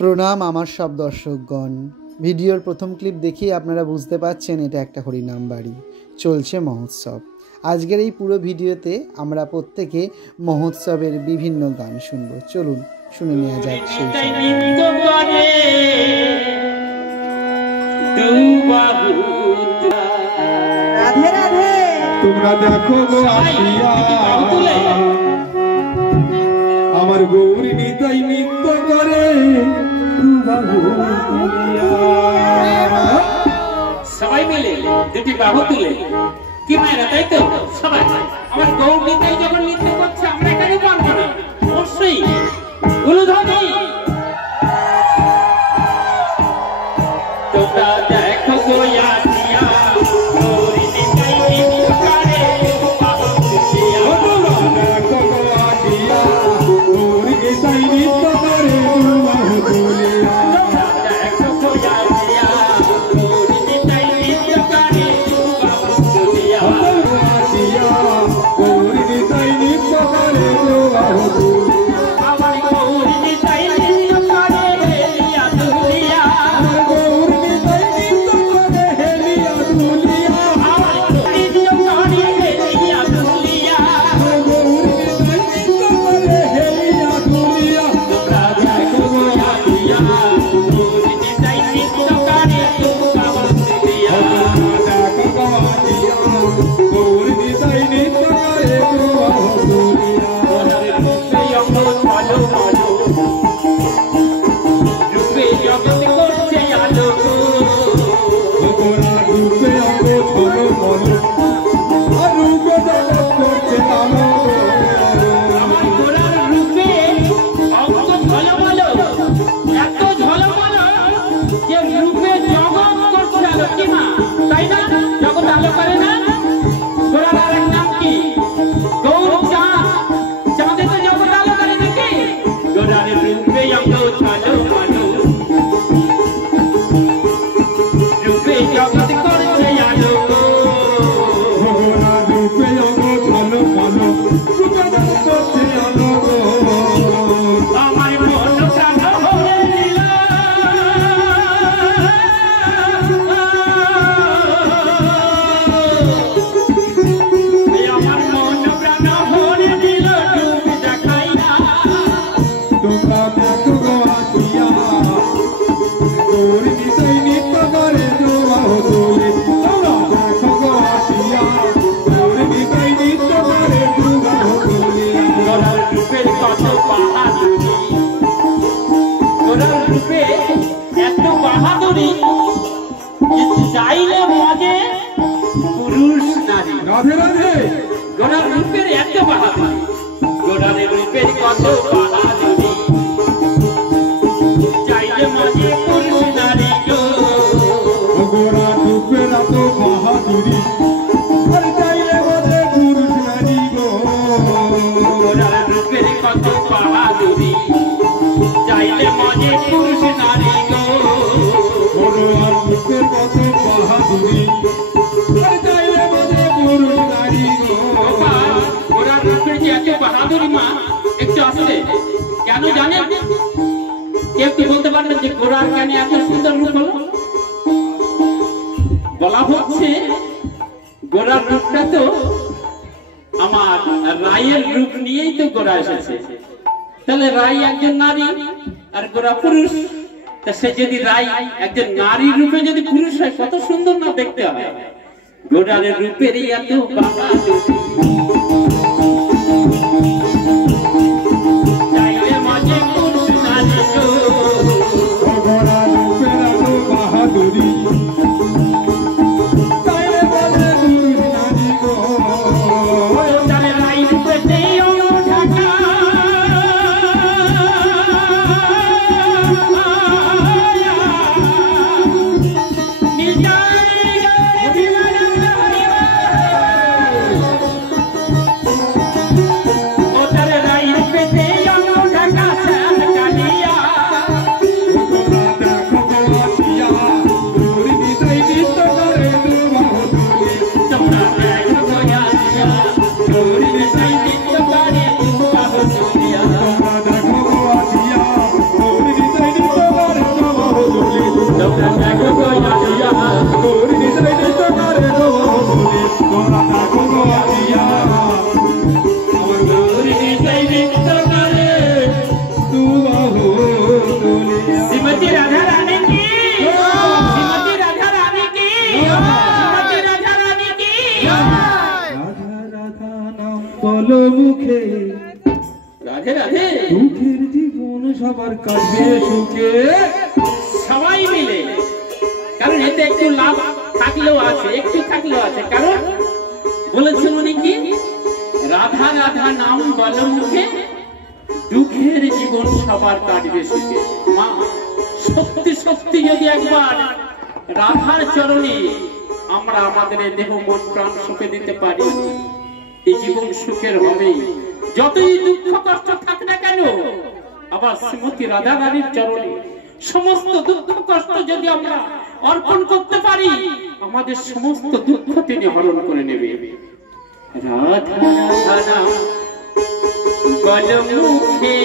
প্রণাম আমার সব দর্শকগণ। ভিডিওর প্রথম ক্লিপ দেখেই আপনারা বুঝতে পারছেন এটা একটা হরিনাম বাড়ি, চলছে মহোৎসব। আজকের এই পুরো ভিডিওতে আমরা প্রত্যেকে মহোৎসবের বিভিন্ন গান শুনবো। চলুন শুনে নেওয়া যাক সেই রাধে রাধে। তোমরা দেখো গো আসিয়া আমার গৌরী নিতাই নৃত্য করে সবাই মিলে দুটি বাহু তুলে কি মায়েরা, তাই তো? সবাই আমার গৌরী নিতাই যখন নৃত্য করছে আমরা এখানে পারবো না, অবশ্যই উলুধ্বনি। তোমরা দেখো গো আসিয়া গৌরী নিতাই নৃত্য করে বাহু তুলিয়া। দেখো গো আসিয়া গৌরী নিতাই নৃত্য করে বাহু তুলিয়া। চাইলে মজে পুরুষ নারী। রাধে রাধে। গোড়ার রূপের এত বাহাদুরি, গোড়ার রূপের কত বাহাদুরি, চাইলে মজে পুরুষ নারী গো। গোড়ার রূপের এত বাহাদুরি, চাইলে মজে পুরুষ নারী গো। গোড়ার রূপের কত বাহাদুরি, চাইলে মজে পুরুষ নারী গো। গোড়ার রূপের কত বাহাদুরি, চাইলে মজে পুরুষ নারী গো। গোড়ার রূপের যে এত বাহাদুরি মা, একটু আসলে কেন জানেন? কেউ কি বলতে পারবেন যে গোড়ার কেন এত সুন্দর রূপ হলো? বলা হচ্ছে গোড়ার রূপটা তো আমার রায়ের রূপ নিয়েই তো গোড়া এসেছে। তাহলে রাই একজন নারী আর গোড়া পুরুষ, তা সে যদি রাই একজন নারীর রূপে যদি পুরুষ হয় কত সুন্দর না দেখতে হয়। গোড়ার রূপেরই এত বাহাদুরি, চাইলে মজে পুরুষ নারী গো। গোড়ার রূপের এত বাহাদুরি, চাইলে মজে পুরুষ নারী গো। তাহলে রাই রূপেতেই ঢাকা, সবার কাটবে সুখে সবাই মিলে, কারণ এতে একটু লাভ থাকলেও আছে, একটু থাকলেও আছে। কারণ বলেছেন উনি কি, রাধা রাধা নাম বলো মুখে, দুঃখের জীবন সবার কাটবে সুখে। মা সত্যি সত্যি যদি একবার রাধার চরণে আমরা আমাদের দেহ মন প্রাণ সুখে দিতে পারি, এই জীবন সুখের হবেই। যতই দুঃখ কষ্ট থাক না কেন, আবার শ্রীমতী রাধা রানীর চরণে সমস্ত দুঃখ কষ্ট যদি আমরা অর্পণ করতে পারি, আমাদের সমস্ত দুঃখ তিনি হরণ করে নেবে। রাধা রাধা নাম বলো মুখে,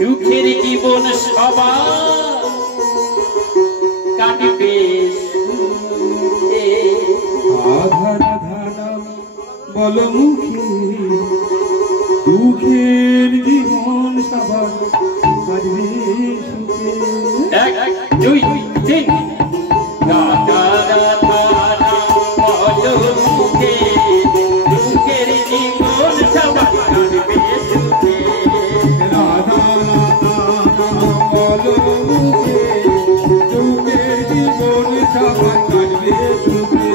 দুঃখের জীবন সবার কাটবে সুখে। রাধা রাধা নাম বলো মুখে, দুঃখের জীবন সবার কাটবে সুখে। এক দুই তিন। রাধা রাধা নাম বলো মুখে, দুঃখের জীবন সবার কাটবে সুখে। রাধা রাধা নাম বলো মুখে, দুঃখের জীবন সবার কাটবে সুখে।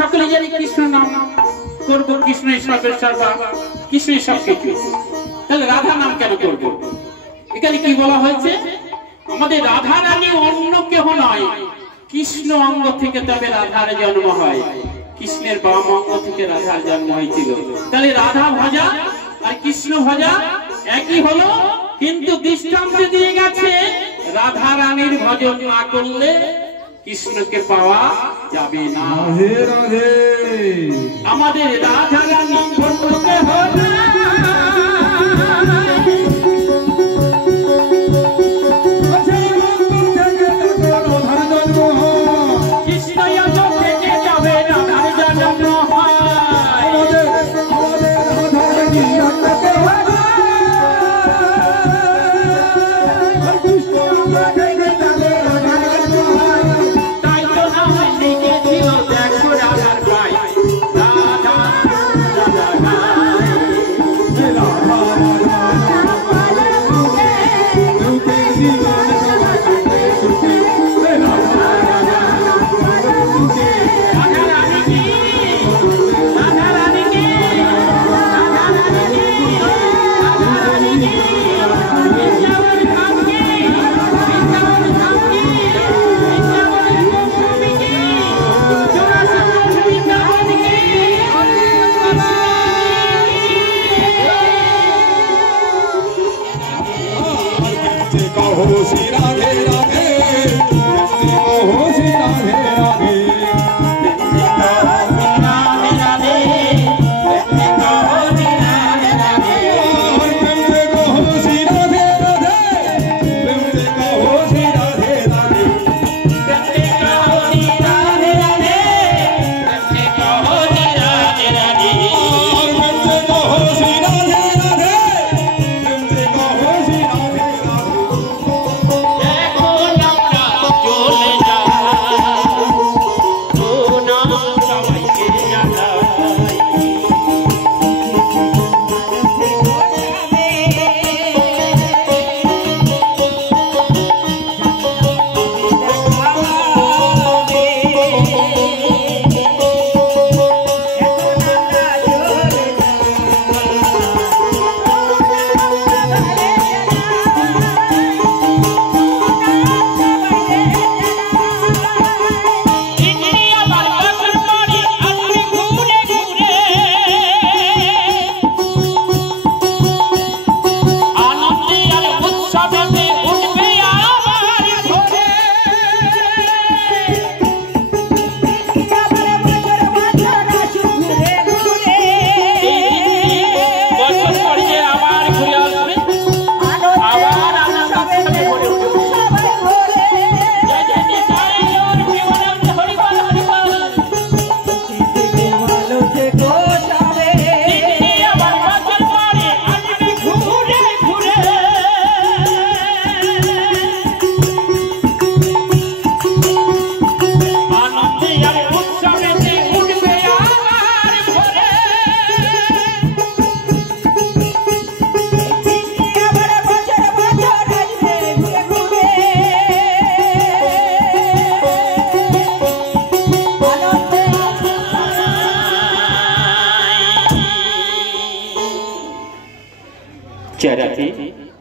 সকলে জানি কৃষ্ণ নাম করব, কৃষ্ণ সর্বের সর্বা, কৃষ্ণ সবকিছু, তাহলে রাধা নাম কেন করব? এখানে কি বলা হয়েছে? আমাদের রাধা রানী অন্য কেহ নয়, কৃষ্ণ অঙ্গ থেকে তবে রাধার জন্ম হয়, কৃষ্ণের বাম অঙ্গ থেকে রাধার জন্ম হয়েছিল। তাহলে রাধা ভজা আর কৃষ্ণ ভজা একই হলো, কিন্তু দৃষ্টান্ত দিয়ে গেছে রাধা রানীর ভজন না করলে কৃষ্ণকে পাওয়া যাবে না। রাধে রাধে আমাদের রাধা রানী বন্ধুকে হলো রাধা कहो श्री राधे राधे प्रेम से कहो श्री राधे राधे चेहरा